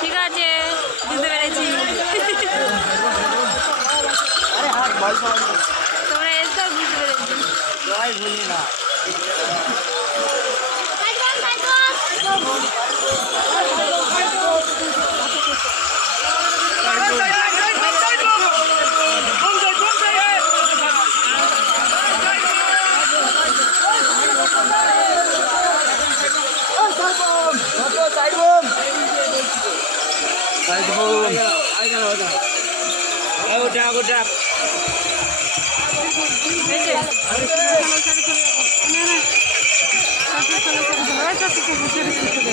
ঠিক আছে বুঝতে পেরেছি। তোমরা এসব বুঝতে পেরেছি। ওটা ওটা চলো চলো চলো চলো চলো চলো চলো চলো চলো চলো